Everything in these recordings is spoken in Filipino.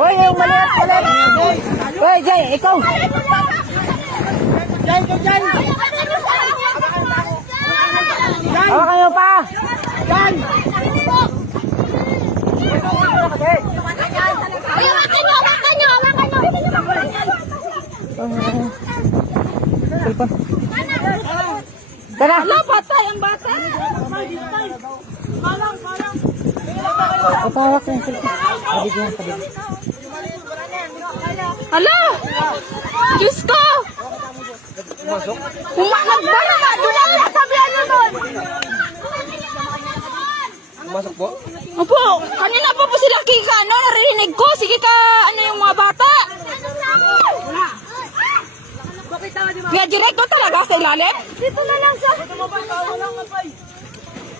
Hoy, yung maliit. Hoy, Jay, ikaw. Jay. Hawa kayo pa. Jay. Tara. Wala, patay ang bata. Patawak yung cellphone. Padig. Hala! Diyos ko! Humanag ba naman? Doon lang nasabihan nyo nun! Pumasok po? Opo, kanina pa po sila kika, no? Narinig ko. Sige ka, ano yung mga bata? Kaya direkto talaga sa ilalim? Dito na lang sa...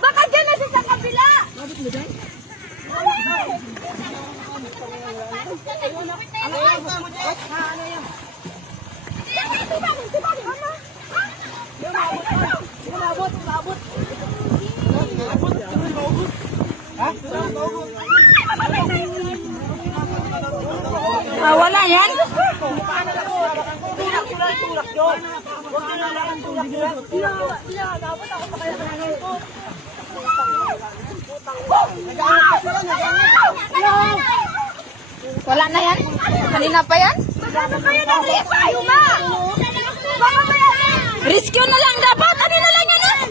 Baka dyan na sa kabila! Wala yan? Wala na yan? Kanina pa yan? Rescue na lang dapat! Kanina lang yan!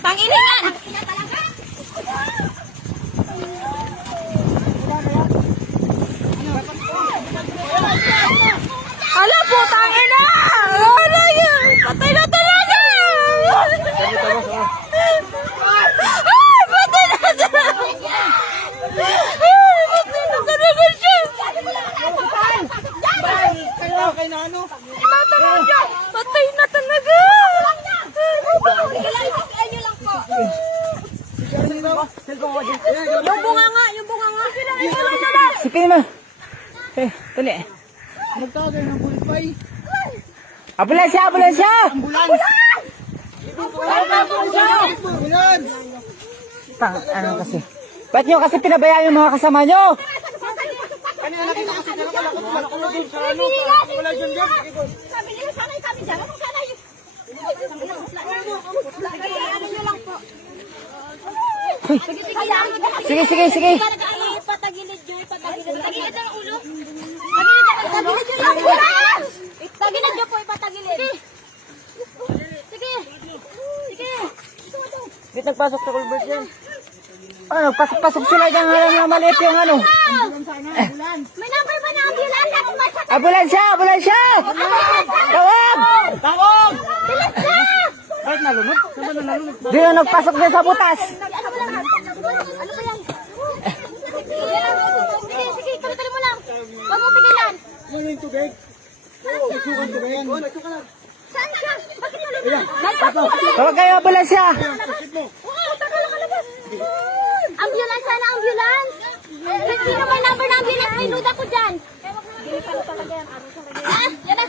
Tanginingan! Ala po, tangina! Ala yan! Patay na talaga! Ay, patay na talaga! Patay na talaga! Yung bunga nga! Sipin mo. Tuli. Magtagay ng bulipay. Ambulansya! Ano kasi? Ba't nyo kasi pinabayaan yung mga kasama nyo? Ano yung nakita kasi nakakulog sa ano? Wala dyan dyan. Sabi nila sana kami dyan. Ano sana yung... Ano nyo lang po. Sige. Patagilid nyo. Patagilid ang ulo. Patagilid nyo lang po. Patagilid nyo po. Patagilid. Sige. Dito nagpasok sa culvert yan. Ano, pasok sila dyan nga maliit yung ano. May number ba na ambulance? Ako masak. Ambulansya! Tawag! Bilis na! Bakit nalunod? Saan ba nalunod? Dito nagpasok din sa butas. Ano ba yan? Sige, tuloy mo lang. Huwag mo pigilan. Ano yung tubig? Nagsukan ko ba yan? Saan siya? Bakit nalulunod? Tawag kayo, ambulansya! Ambulance, sana ambulance. Sino may number ng ambulance? May nuda ko dyan. Yan na.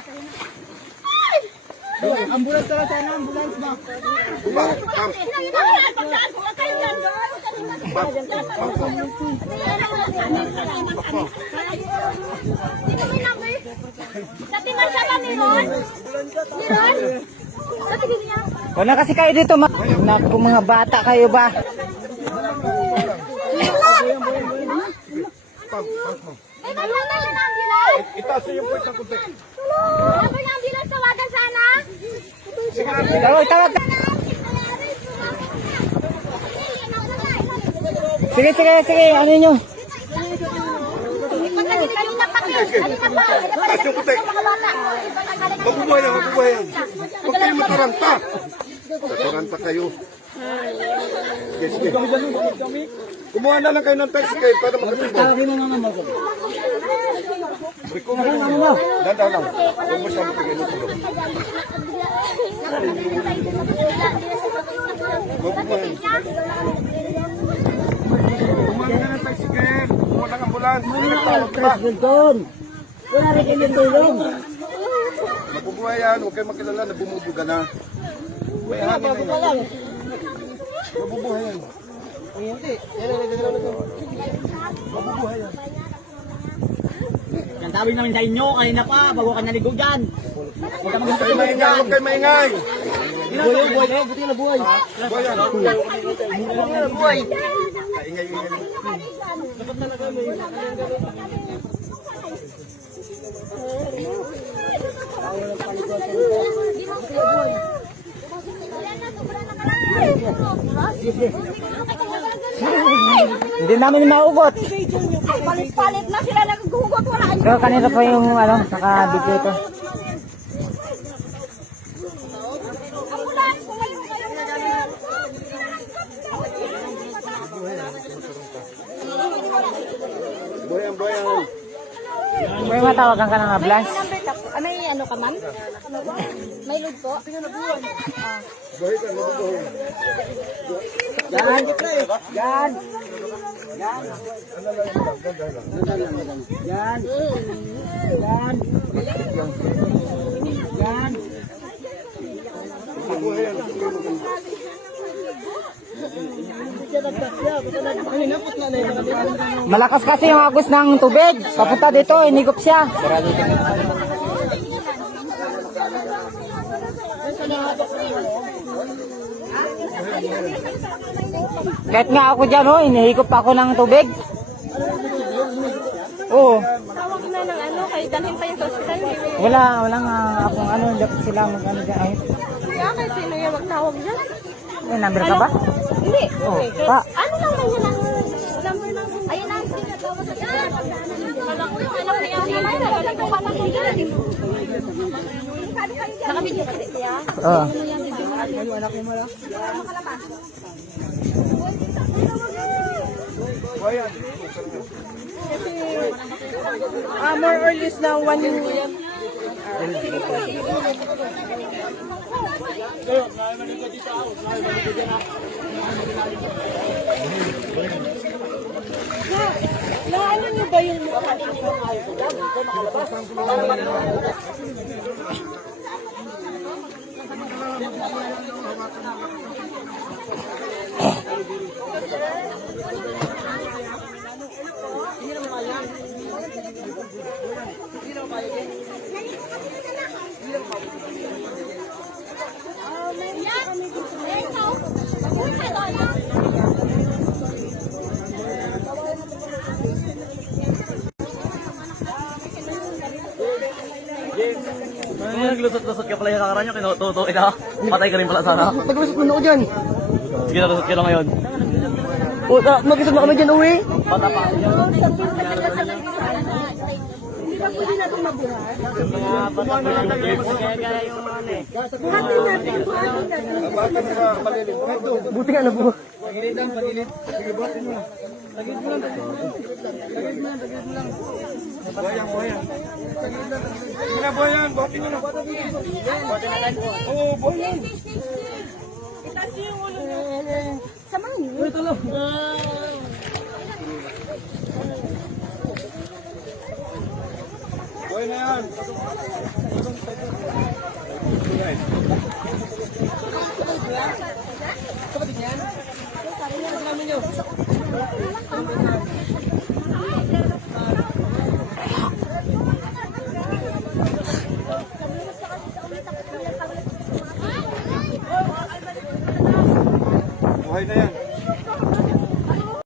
Ambulance tala sana, ambulance ba? Sino may number? Sa Timansya ba, meron? Sa tigil niya. Wala kasi kayo dito, Naku, mga bata kayo ba? May number ng ambulance? Itaas yung point ng kunti. Number ng ambulance, tawagan sana. Tawag. Sige, ano nyo? Kanina pa. Itaas yung kunti. Mabubuhayan. Huwag kayo mataranta. Mataranta kayo. Sige. Kumuha na lang kayo ng tricycle para makatibok. Dandaw lang. Huwag mo siya mapigay mo tulog. Mabubuhayan. Kumuha na ng tricycle. Kumuha ng ambulance. Nagtawag pa. Wala rin kayo tulong. Mabubuhayan. Huwag kayo makilala na bumubuga na. May hangin na yun. Mabubuhayan. Hindi. Yan. Yan sabi namin sa inyo, kanina pa, bago ka naligo dyan. Huwag ka mag-gusto Huwag kayo maingay. Buhay na, buti na buhay. Buhay. Ingay. Hindi namin maugot. Palit-palit na sila naghugot. Wala. Pero kanina pa yung naka-video ito. Buhay. May matawagan ka ng ambulance? May ano ka man? May load po? Buhay ka, mabubuhay. Yan! Yan! Yan! Yan! Yan! Yan! Buhay yan. Malakas kasi yung agos ng tubig. Papunta dito, inigop siya. Kahit nga ako dyan, inihigop ako ng tubig. Oo. Tawag na ng ano, kay dalhin pa yung sa hospital. Wala nga akong dapat sila mag-ano dyan. Ay, Kaya kahit sino yung magtawag dyan. may number ka ba? Hindi. Oo. Pa. Ano lang ba yun ang number ng... Ayun lang. Kala ko yung anak niya. Kala ko pala ko yun. Nakabidyo ka dito ya? Oo. Buhay yan. More or less na 1 year. Naano niyo ba yung mukha ninyo? Naglusot-lusot ka pala yung nakaraan nyo, kinututuin na. Patay ka rin pala sana. Naglusot mo na ako dyan. Sige, nalusot ka na ngayon. Mag-isip na kami dyan, uwi. Bata pa. Buti nga na po. Buhayan. Buhatin nyo na. Oo, buhayan. Samahan niyo. Buhay na yan. Buhay na yan.